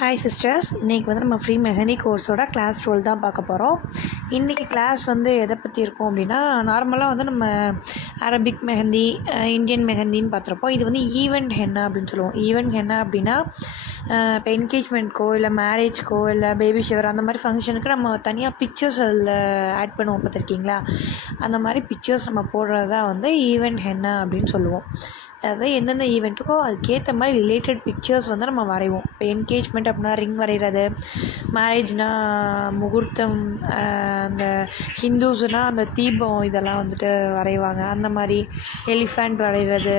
Hi sisters, இன்றைக்கி வந்து நம்ம ஃப்ரீ மெஹந்தி கோர்ஸோட கிளாஸ் 12 தான் பார்க்க போகிறோம். இன்றைக்கி கிளாஸ் வந்து எதை பற்றி இருக்கும் அப்படின்னா, நார்மலாக வந்து நம்ம அரபிக் மெஹந்தி, இந்தியன் மெஹந்தின்னு பார்த்துருப்போம். இது வந்து ஈவெண்ட் ஹென்னா அப்படின்னு சொல்லுவோம். ஈவெண்ட் ஹென்னா அப்படின்னா இப்போ என்கேஜ்மெண்ட்க்கோ இல்லை மேரேஜ்க்கோ இல்லை பேபி ஷவர் அந்த மாதிரி ஃபங்க்ஷனுக்கு நம்ம தனியாக பிக்சர்ஸ் அதில் ஆட் பண்ணுவோம் பார்த்துருக்கீங்களா? அந்த மாதிரி பிக்சர்ஸ் நம்ம போடுறது தான் வந்து ஈவெண்ட் ஹென்னா அப்படின்னு சொல்லுவோம். அதாவது எந்தெந்த ஈவெண்ட்டுக்கோ அதுக்கேற்ற மாதிரி ரிலேட்டட் பிக்சர்ஸ் வந்து நம்ம வரைவோம். இப்போ என்கேஜ்மெண்ட் அப்படின்னா ரிங் வரைகிறது, மேரேஜ்னால் முகூர்த்தம், அந்த ஹிந்துஸ்னால் அந்த தீபம் இதெல்லாம் வந்துட்டு வரைவாங்க. அந்த மாதிரி எலிஃபண்ட் வரைகிறது,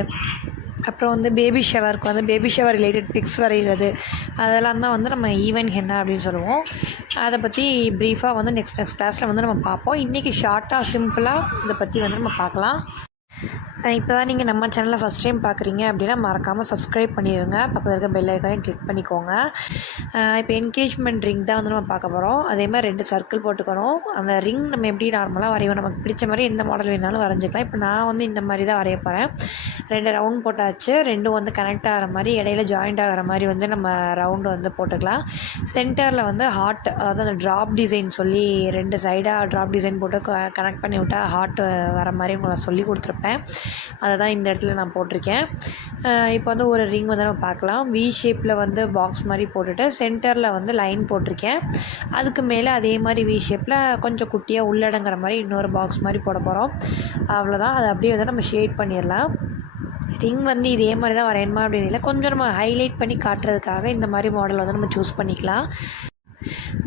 அப்புறம் வந்து பேபி ஷவருக்கு வந்து பேபி ஷவர் ரிலேட்டட் பிக்ஸ் வரைகிறது, அதெல்லாம் தான் வந்து நம்ம ஈவெண்ட் ஹென்னா அப்படின்னு சொல்லுவோம். அதை பற்றி ப்ரீஃபாக வந்து நெக்ஸ்ட் கிளாஸில் வந்து நம்ம பார்ப்போம். இன்றைக்கி ஷார்ட்டாக சிம்பிளாக இதை பற்றி வந்து நம்ம பார்க்கலாம். இப்போ தான் நீங்கள் நம்ம சேனலில் ஃபஸ்ட் டைம் பார்க்குறீங்க அப்படின்னா மறக்காமல் சப்ஸ்கிரைப் பண்ணிடுங்க. பக்கத்தில் இருக்க பெல் ஐக்கானையும் கிளிக் பண்ணிக்கோங்க. இப்போ என்கேஜ்மெண்ட் ரிங் தான் வந்து நம்ம பார்க்க போகிறோம். அதே மாதிரி 2 சர்க்கிள் போட்டுக்கணும். அந்த ரிங் நம்ம எப்படி நார்மலாக வரைவோம், நமக்கு பிடிச்ச மாதிரி எந்த மாடல் வேணாலும் வரைஞ்சிக்கலாம். இப்போ நான் வந்து இந்த மாதிரி தான் வரைய போகிறேன். 2 ரவுண்ட் போட்டாச்சு. 2 வந்து கனெக்ட் ஆகிற மாதிரி, இடையில ஜாயிண்ட் ஆகிற மாதிரி வந்து நம்ம ரவுண்டு வந்து போட்டுக்கலாம். சென்டரில் வந்து ஹார்ட், அதாவது அந்த ட்ராப் டிசைன் சொல்லி 2 சைடாக ட்ராப் டிசைன் போட்டு கனெக்ட் பண்ணி விட்டால் ஹார்ட் வர மாதிரி நான் சொல்லி கொடுத்துருப்பேன். அதை தான் இந்த இடத்துல நான் போட்டிருக்கேன். இப்போ வந்து ஒரு ரிங் வந்து நம்ம பார்க்கலாம். வி ஷேப்பில் வந்து பாக்ஸ் மாதிரி போட்டுட்டு சென்டரில் வந்து லைன் போட்டிருக்கேன். அதுக்கு மேலே அதே மாதிரி வி ஷேப்பில் கொஞ்சம் குட்டியாக உள்ளடங்குற மாதிரி இன்னொரு பாக்ஸ் மாதிரி போட போகிறோம். அவ்வளோதான். அதை அப்படியே வந்து நம்ம ஷேட் பண்ணிடலாம். ரிங் வந்து இதே மாதிரி தான் வரையணுமா அப்படின்னு இல்லை, கொஞ்சம் நம்ம ஹைலைட் பண்ணி காட்டுறதுக்காக இந்த மாதிரி மாடல் வந்து நம்ம சூஸ் பண்ணிக்கலாம்.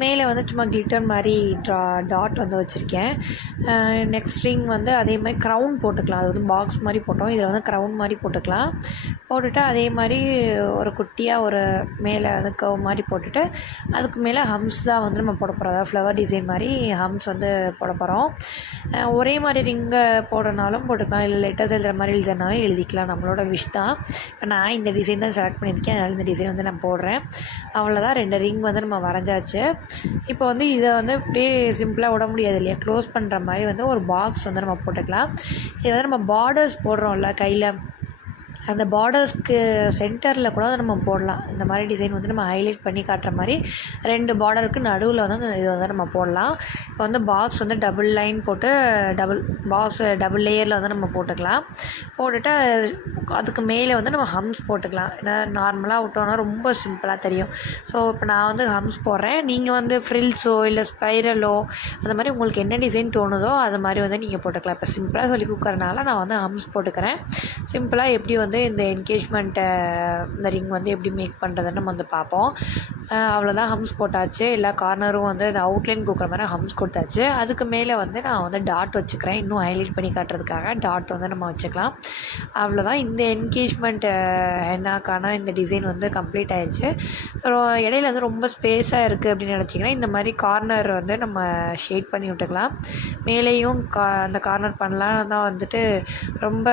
மேலே வந்து சும்மா கிளிட்டர் மாதிரி டாட் வந்து வச்சுருக்கேன். நெக்ஸ்ட் ரிங் வந்து அதே மாதிரி க்ரௌன் போட்டுக்கலாம். அது வந்து பாக்ஸ் மாதிரி போட்டோம், இதில் வந்து க்ரௌன் மாதிரி போட்டுக்கலாம். போட்டுட்டு அதே மாதிரி ஒரு குட்டியாக ஒரு மேலே வந்து கவ் மாதிரி போட்டுட்டு அதுக்கு மேலே ஹம்ஸ் தான் வந்து நம்ம போட போகிறோம். அதாவது ஃப்ளவர் டிசைன் மாதிரி ஹம்ஸ் வந்து போட போகிறோம். ஒரே மாதிரி ரிங்கை போடுறனாலும் போட்டுக்கலாம், இல்லை லெட்டர்ஸ் எழுதுகிற மாதிரி எழுதுனாலும் எழுதிக்கலாம், நம்மளோட விஷ் தான். இப்போ நான் இந்த டிசைன் தான் செலக்ட் பண்ணியிருக்கேன், அதனால் இந்த டிசைன் வந்து நான் போடுறேன். அவ்வளோதான். 2 ரிங் வந்து நம்ம வரைஞ்சாச்சு. இப்போ வந்து இதை வந்து அப்படியே சிம்பிளாக விட முடியாது இல்லையா, க்ளோஸ் பண்ணுற மாதிரி வந்து ஒரு பாக்ஸ் வந்து நம்ம போட்டுக்கலாம். இதை வந்து நம்ம பார்டர்ஸ் போடுறோம்ல கையில், அந்த பார்டர்ஸ்க்கு சென்டரில் கூட நம்ம போடலாம். இந்த மாதிரி டிசைன் வந்து நம்ம ஹைலைட் பண்ணி காட்டுற மாதிரி 2 பார்டருக்கு நடுவில் வந்து இதை வந்து நம்ம போடலாம். இப்போ வந்து பாக்ஸ் வந்து டபுள் லைன் போட்டு டபுள் லேயரில் வந்து நம்ம போட்டுக்கலாம். போட்டுட்டு அதுக்கு மேலே வந்து நம்ம ஹம்ஸ் போட்டுக்கலாம். ஏன்னா நார்மலாக விட்டோன்னா ரொம்ப சிம்பிளாக தெரியும். ஸோ இப்போ நான் வந்து ஹம்ஸ் போடுறேன். நீங்கள் வந்து ஃப்ரில்ஸோ இல்லை ஸ்பைரலோ அந்த மாதிரி உங்களுக்கு என்ன டிசைன் தோணுதோ அது மாதிரி வந்து நீங்கள் போட்டுக்கலாம். இப்போ சிம்பிளாக சொல்லி கொடுக்கறனால நான் வந்து ஹம்ஸ் போட்டுக்கிறேன். சிம்பிளாக எப்படி வந்து இந்த என்கேஜ்மெண்ட்டை இந்த ரிங் வந்து எப்படி மேக் பண்ணுறதுன்னு நம்ம வந்து பார்ப்போம். அவ்வளோதான். ஹம்ஸ் போட்டாச்சு. எல்லா கார்னரும் வந்து இந்த அவுட்லைன் கொடுக்குற மாதிரி ஹம்ஸ் கொடுத்தாச்சு. அதுக்கு மேலே வந்து நான் வந்து டாட் வச்சுக்கிறேன், இன்னும் ஹைலைட் பண்ணி காட்டுறதுக்காக டாட் வந்து நம்ம வச்சுக்கலாம். அவ்வளோதான். இந்த என்கேஜ்மெண்ட் ஹென்னாக்கான இந்த டிசைன் வந்து கம்ப்ளீட் ஆயிடுச்சு. இடையில வந்து ரொம்ப ஸ்பேஸாக இருக்குது அப்படின்னு நினச்சிங்கன்னா இந்த மாதிரி கார்னர் வந்து நம்ம ஷேட் பண்ணி விட்டுக்கலாம். மேலேயும் அந்த கார்னர் பண்ணலாம் தான் வந்துட்டு ரொம்ப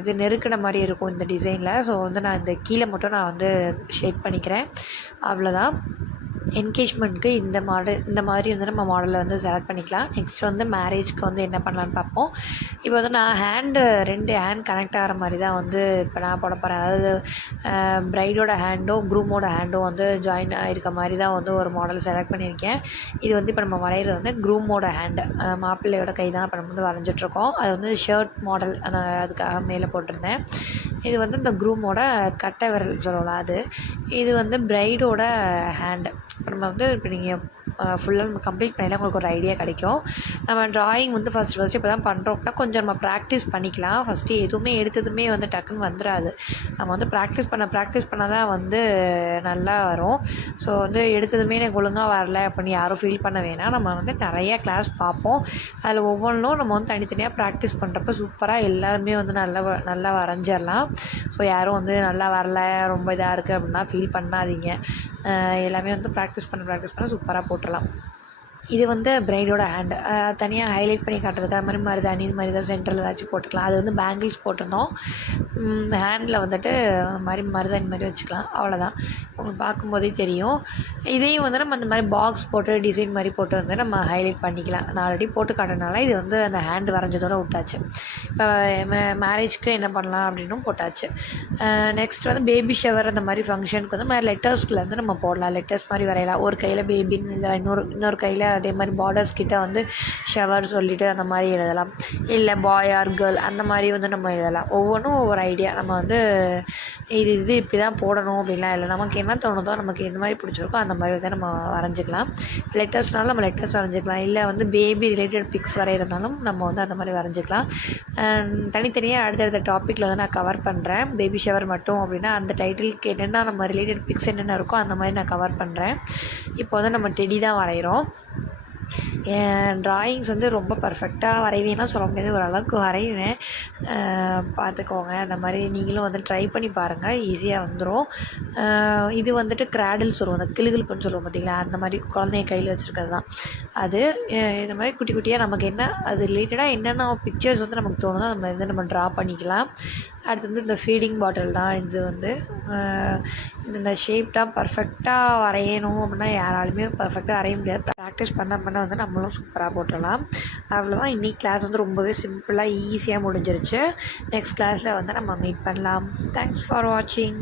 இது நெருக்கின மாதிரி இருக்கும் இந்த டிசைனில். ஸோ வந்து நான் இந்த கீழே மட்டும் நான் வந்து ஷேட் பண்ணிக்கிறேன். அவ்வளோதான். என்கேஜ்மெண்ட்க்கு இந்த மாதிரி வந்து நம்ம மாடலில் வந்து செலக்ட் பண்ணிக்கலாம். நெக்ஸ்ட் வந்து மேரேஜ்க்கு வந்து என்ன பண்ணலான்னு பார்ப்போம். இப்போ வந்து நான் 2 ஹேண்ட் கனெக்ட் ஆகிற மாதிரி தான் வந்து இப்போ நான் போட போகிறேன். அதாவது ப்ரைடோட ஹேண்டும் க்ரூமோட ஹேண்டும் வந்து ஜாயின் ஆகிருக்க மாதிரி தான் வந்து ஒரு மாடல் செலக்ட் பண்ணியிருக்கேன். இது வந்து இப்போ நம்ம வரைகிறது வந்து க்ரூமோட ஹேண்டு, மாப்பிள்ளையோட கை தான் இப்போ நம்ம வந்து வரைஞ்சிட்ருக்கோம். அது வந்து ஷர்ட் மாடல் அதுக்காக மேலே போட்டிருந்தேன். இது வந்து இந்த க்ரூமோட கட்டை விரல் சொல்லலாம். இது வந்து ப்ரைடோட ஹேண்டு. இப்போ நம்ம வந்து இப்போ நீங்கள் ஃபுல்லாக நம்ம கம்ப்ளீட் பண்ணிடலாம், உங்களுக்கு ஒரு ஐடியா கிடைக்கும். நம்ம ட்ராயிங் வந்து ஃபஸ்ட்டு இப்போ தான் பண்ணுறோம் அப்படின்னா கொஞ்சம் நம்ம ப்ராக்டிஸ் பண்ணிக்கலாம். ஃபஸ்ட்டு எதுவுமே எடுத்ததுமே வந்து டக்குன்னு வந்துடாது. நம்ம வந்து ப்ராக்டிஸ் பண்ண தான் வந்து நல்லா வரும். ஸோ வந்து எடுத்ததுமே எனக்கு ஒழுங்காக வரல அப்படின்னு யாரும் ஃபீல் பண்ண வேணாம். நம்ம வந்து நிறையா கிளாஸ் பார்ப்போம். அதில் ஒவ்வொன்றும் நம்ம வந்து தனித்தனியாக ப்ராக்டிஸ் பண்ணுறப்ப சூப்பராக எல்லாருமே வந்து நல்லா வரைஞ்சிடலாம். ஸோ யாரும் வந்து நல்லா வரல, ரொம்ப இதாக இருக்குது அப்படின்னா ஃபீல் பண்ணாதீங்க. எல்லாமே வந்து ப்ராக்டிஸ் பண்ண சூப்பராக போட்டுடலாம். இது வந்து பிரைடோட ஹேண்டு தனியாக ஹைலைட் பண்ணி காட்டுறதுக்கு அது மாதிரி மருதாணி இது மாதிரி தான் சென்டரில் ஏதாச்சும் போட்டுக்கலாம். அது வந்து பேங்கிள்ஸ் போட்டிருந்தோம். ஹேண்டில் வந்துட்டு அந்த மாதிரி மருதாணி மாதிரி வச்சுக்கலாம். அவ்வளோதான், உங்களுக்கு பார்க்கும்போதே தெரியும். இதையும் வந்து நம்ம அந்த மாதிரி பாக்ஸ் போட்டு டிசைன் மாதிரி போட்டு வந்து நம்ம ஹைலைட் பண்ணிக்கலாம். நான் ஆல்ரெடி போட்டு காட்டுறதுனால இது வந்து அந்த ஹேண்டு வரைஞ்சதோடு விட்டாச்சு. இப்போ மேரேஜ்க்கு என்ன பண்ணலாம் அப்படின்னும் போட்டாச்சு. நெக்ஸ்ட் வந்து பேபி ஷவர் அந்த மாதிரி ஃபங்க்ஷனுக்கு வந்து மாதிரி லெட்டர்ஸில் வந்து நம்ம போடலாம். லெட்டர்ஸ் மாதிரி வரையலாம். ஒரு கையில் பேபின்னு எழுதலாம், இன்னொரு கையில் அதே மாதிரி பார்டர்ஸ் கிட்ட வந்து ஷவர் சொல்லிவிட்டு அந்த மாதிரி எழுதலாம். இல்லை பாய் ஆர் கேர்ள் அந்த மாதிரி வந்து நம்ம எழுதலாம். ஒவ்வொன்றும் ஒவ்வொரு ஐடியா. நம்ம வந்து இது இப்படி தான் போடணும் அப்படின்லாம் இல்லை. நமக்கு என்ன தோணுதோ, நமக்கு எந்த மாதிரி பிடிச்சிருக்கோ அந்த மாதிரி தான் நம்ம வரைஞ்சிக்கலாம். லெட்டர்ஸ்னாலும் நம்ம லெட்டர்ஸ் வரைஞ்சிக்கலாம். இல்லை வந்து பேபி ரிலேட்டட் பிக்ஸ் வரைகிறதுனாலும் நம்ம வந்து அந்த மாதிரி வரைஞ்சிக்கலாம். தனித்தனியாக அடுத்தடுத்த டாப்பிக்கில் வந்து நான் கவர் பண்ணுறேன். பேபி ஷவர் மட்டும் அப்படின்னா அந்த டைட்டிலுக்கு என்னென்னா நம்ம ரிலேட்டட் பிக்ஸ் என்னென்ன இருக்கோ அந்த மாதிரி நான் கவர் பண்ணுறேன். இப்போ வந்து நம்ம டெடி தான் வரைகிறோம். என் ட்ராயிங்ஸ் வந்து ரொம்ப பர்ஃபெக்டாக வரைவேன்னா சொல்ல முடியாது, ஓரளவுக்கு வரைவேன். பார்த்துக்கோங்க. அந்த மாதிரி நீங்களும் வந்து ட்ரை பண்ணி பாருங்கள், ஈஸியாக வந்துடும். இது வந்துட்டு கிராடில் சொல்லுவோம், அந்த கிளுகிழுப்புன்னு சொல்லுவோம் பார்த்தீங்களா, அந்த மாதிரி குழந்தைய கையில் வச்சுருக்கிறது தான் அது. இந்த மாதிரி குட்டி குட்டியாக நமக்கு என்ன அது ரிலேட்டடாக என்னென்ன பிக்சர்ஸ் வந்து நமக்கு தோணுதோ அந்த மாதிரி வந்து நம்ம ட்ரா பண்ணிக்கலாம். அடுத்து வந்து இந்த ஃபீடிங் பாட்டில் தான். இது வந்து இந்த ஷேப்டாக பர்ஃபெக்டாக வரையணும் அப்படின்னா யாராலுமே பர்ஃபெக்டாக வரைய முடியாது. ப்ராக்டிஸ் பண்ண வந்து நம்மளும் சூப்பராக போட்டுடலாம். அவ்வளோதான். இன்றைக்கி கிளாஸ் வந்து ரொம்பவே சிம்பிளாக ஈஸியாக முடிஞ்சிருச்சு. நெக்ஸ்ட் கிளாஸில் வந்து நம்ம மீட் பண்ணலாம். தேங்க்ஸ் ஃபார் வாட்சிங்.